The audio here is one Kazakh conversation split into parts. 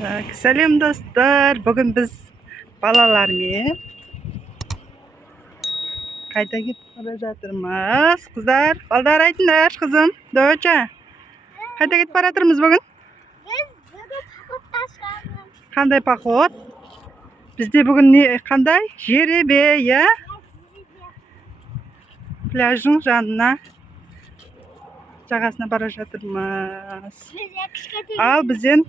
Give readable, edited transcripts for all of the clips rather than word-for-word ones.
Сәлем достар, бүгін біз балалармен қайда кетіп бара жатырмыз? Қыздар, балдар айтыңдар, қызым. Доча, қайда кетіп бара жатырмыз бүгін? Қандай поход? Бізде бүгін қандай? Жеребе, я? Пляждың жанына, жағасына бара жатырмыз. Ал бізден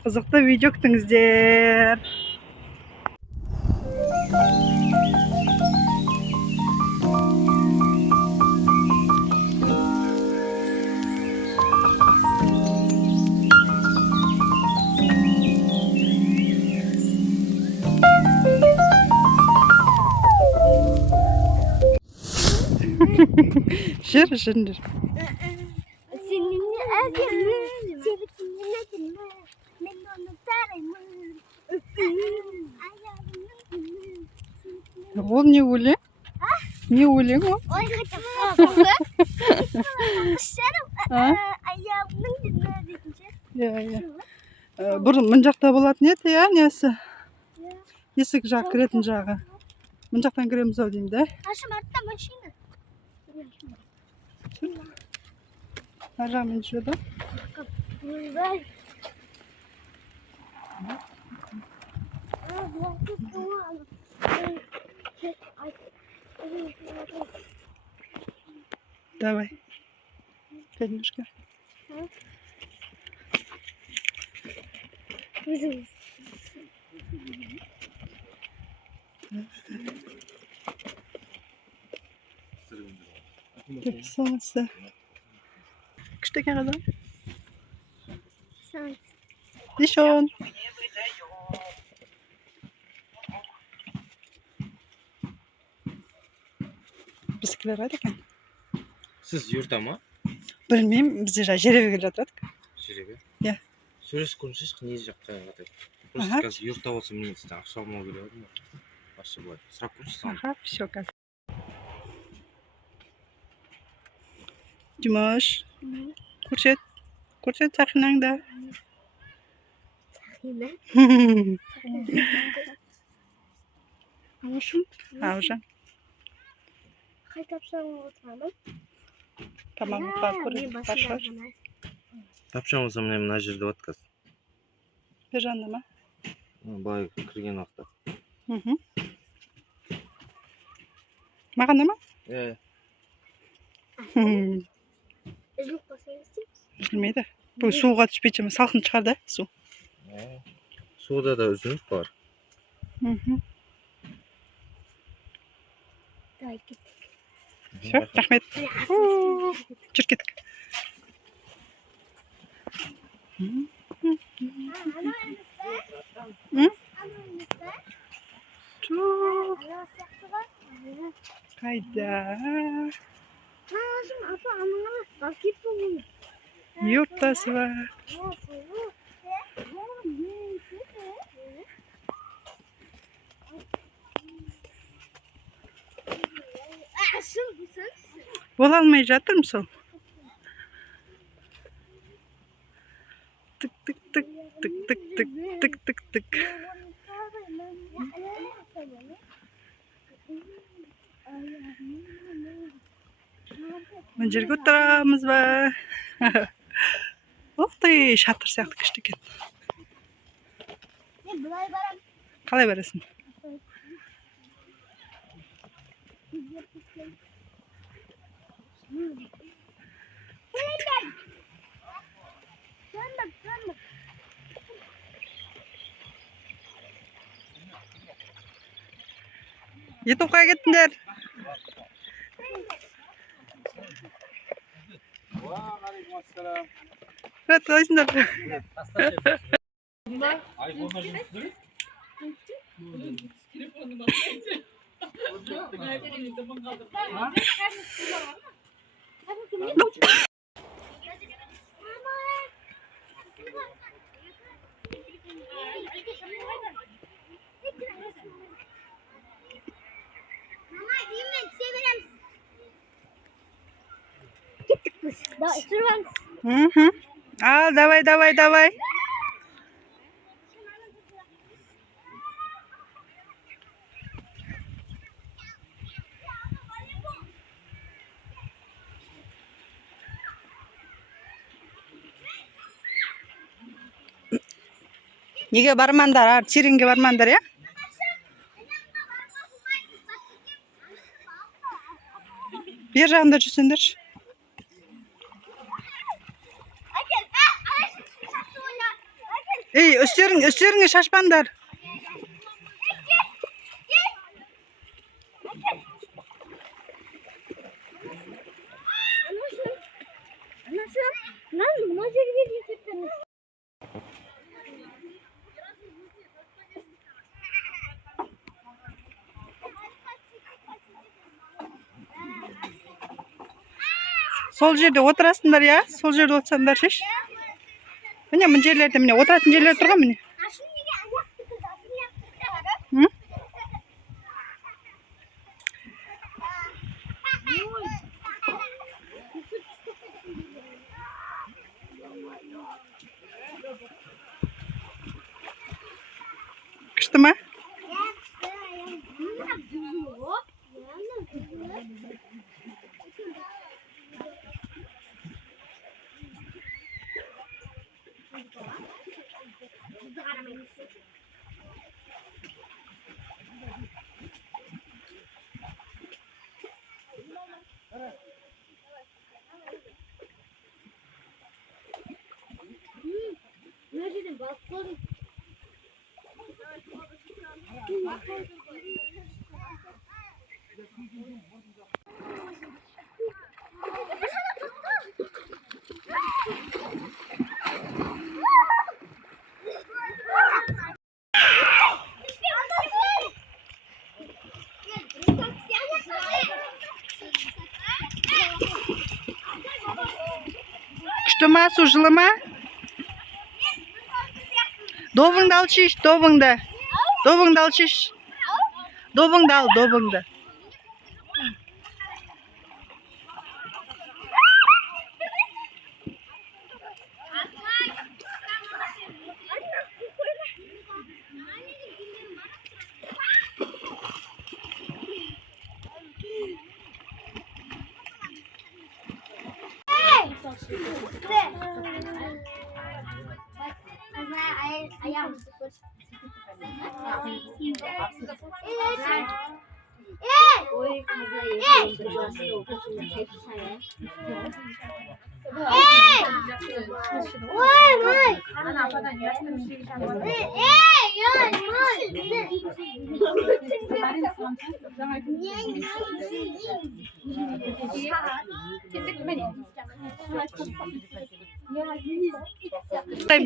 қызықты видео күтіңіздер. Жүріңдер. Ол не өлең? Не өлең ол? Бұрын мын жақта болатын еді, я, несі? Есік жақ, кіретін жағы. Мын жақтан кіреміз ау деймін, да? машина. Ар жағымен жүреді. Давай. Немножко. Солнце. Күшті екен қызым. Дишон. Біздікілер қайда екен? Сіз юрта ма? Білмеймін, бізде жеребе келе жатырдық. Жеребе? Иә. Сөйлесіп көрсеңші, не жаққа қатайды. Просто қазір юрта болса мен сізден ақша алмау керек еді. Басшы былай. Сұрап көрші саған. Аха, все қазір. Димаш, көрсет сақинаңды. Алышым? Алышым. Қай тапсырма отырамын? Тамағын қағып қашар. Тапшаң болса мына жерде өткіз. Бір жанды ма? Былай кірген уақытта. Маған да ма? Үзіліп қалса істейміз? Үзілмейді. Бұл суға түспейді ме? Салқын шығар да, су. Суда да үзіліп бар. Давай кеттік. Все, рахмет. Жүр кеттік. Қайда? Юртасы бар. Бола алмай жатырмын сол. Тік. Мына жерге отырамыз ба? Ух ты, шатыр сияқты күшті екен. Қалай барасың? Ютубқа кеттіңдер. Қалайсыңдар? Давай, сорвемся. Угу. А, давай. Неге бармандар? Тереңге бармандар, ya? Бер жағында жүрсеңдерші. Ey, üstlerine şaşpanlar. Sol жерде отырасыңдар, ya? Sol жерде отырсаңдар, шеш. Міне мына жерлерде, міне отыратын жерлер тұрған, міне. Күшті ма? Күшті ма, су жылы ма? Добыңды ал шеш, добыңды. Добыңды ал шеш. Добыңды ал, добыңды.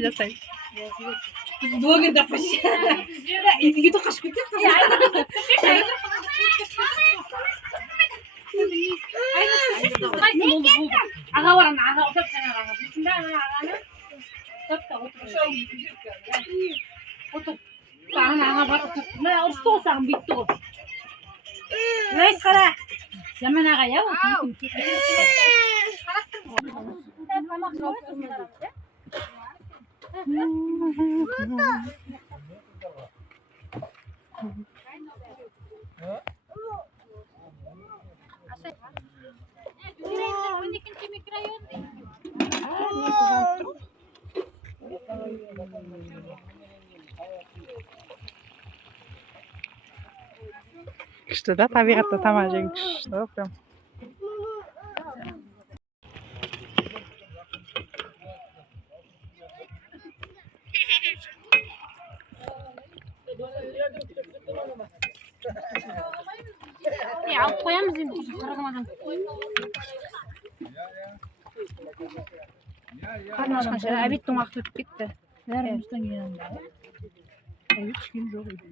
Жасайм. Блогерда почти. Иди то қашып кетті. Аға барам, аға отырып жаңа аға. Білсің бе ағаны? Топта отырып. Отыр. Аға бар отырып. Мына ұрысты ғой саған бүйтті ғой. Өйс қара. Жаман аға, я? Күшті да, табиғатта тамажың күшті, прям. Алып қоямыз енді қарағымадан. Қарны ашқанша әбет тоңақ өтіп кетті. Бәрі жұмыстан келген анда. Ешкім жоқ еді.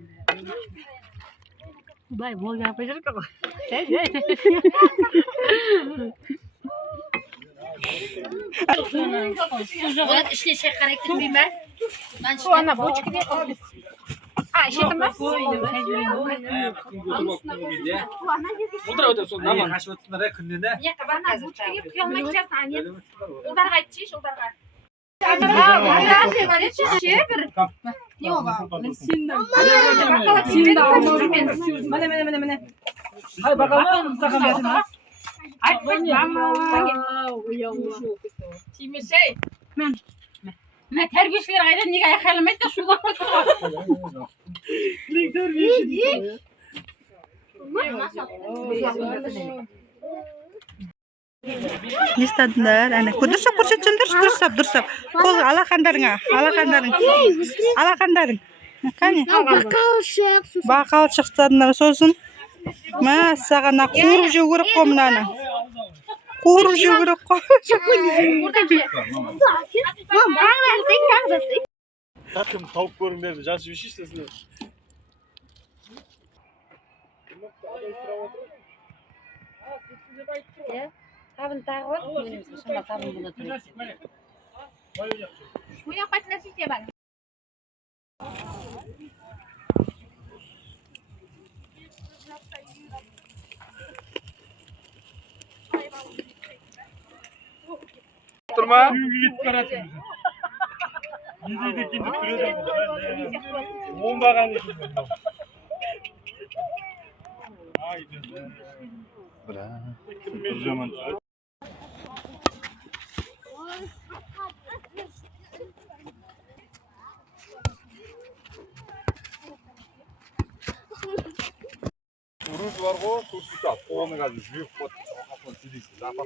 Былай блогер апай жүрік қой. Су жоқ. Олар ішіне шаққар екенбей ме? Су ана бочкеде. Ішетін ба? Отыра сол наман ашып отырсыңдар күннен. Ана бочкеге құйылмай жатсың. Ұлдарға айтшы, ұлдарға. Mine terbiyesiler kayda niye ayaklarlamaydı da şuradan Не istediler? Ana, dursa ko'rsatsin, dursab. Qo'l alaqandaring. Alaqandaring. Qani? Bakalım. Baqal chiqsadilar so'zin. Massag'ana qurib jeu kerak qo'mnani. Qurib jeu kerak qo. Takım tavuk görünmedi. Cansı bir şey istesin. Табын тағы бар. Шында табын бұны тұрып. Бұны қайтына сөйте бар. Durma. Gidip karasın. Yediydi gidip duruyordu. Bombagan geçiyor. Haydi. Bırak. Duracağım. Turuz var o, turşu sat. Onu geldi. Büyük pot. Kafasını siliysin. Zaten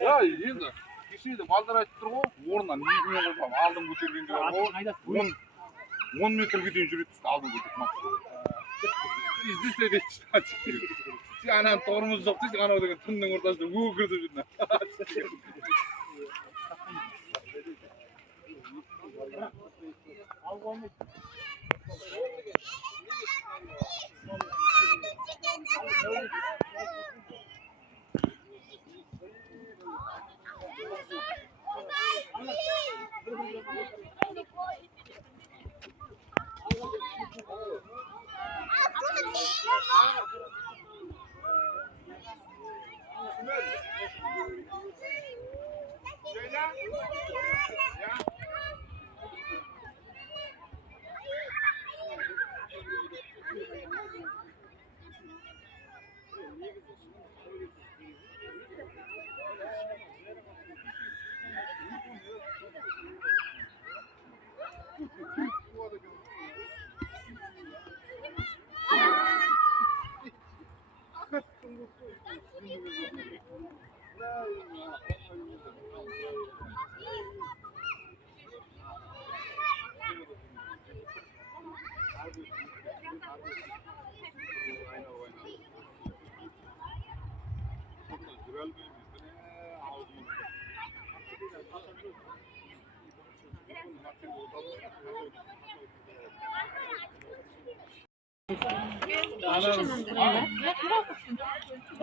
Ya енді кешеде балдар айтып тұр ғой орнынан негімен қойсам алдын көтергенде бар ғой 10 метрге дейін жүреді алдын көтеріп іздесе дейді сен ананы торымыз жоқ дейсің анау деген түннің ортасында өгірдіп жүрді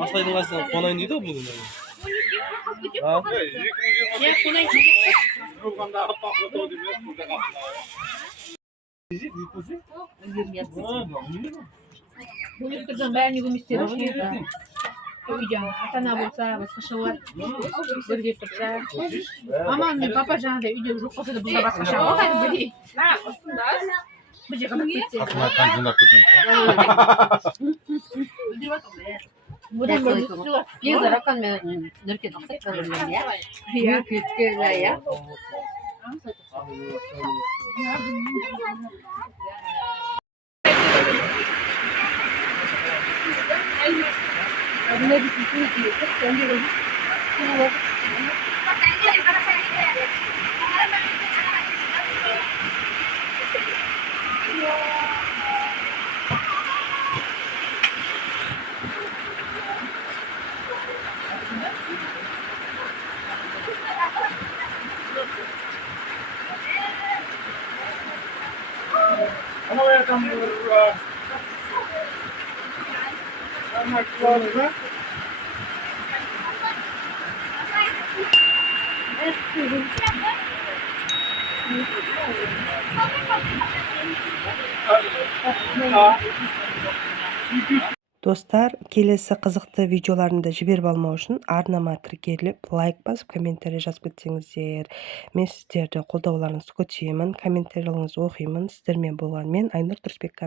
Aslayдың астынан қонайын дейді ғой бүгін. Bunu kırdım ben yugum istedim. Koyacağım. Atana bulsa, başka var. Böyle yapacağım. Aman ne papa canı da video çok olsa da burada başka şey var. Hadi böyle. Ne yapıyorsun da? Bıcak ama bitti. Buradan böyle tutuyorlar. Bir zarakkan nörke naksak kalırlar ya. Bir kütküler ya. Достар, келесі қызықты видеоларымды жіберіп алмау үшін арнама тіркеліп, лайк басып, комментарий жазып кетсеңіздер. Мен сіздерді қолдауларыңызды күтемін, комментарийлеріңізді оқимын. Сіздермен болған мен Айнұр Тұрысбек.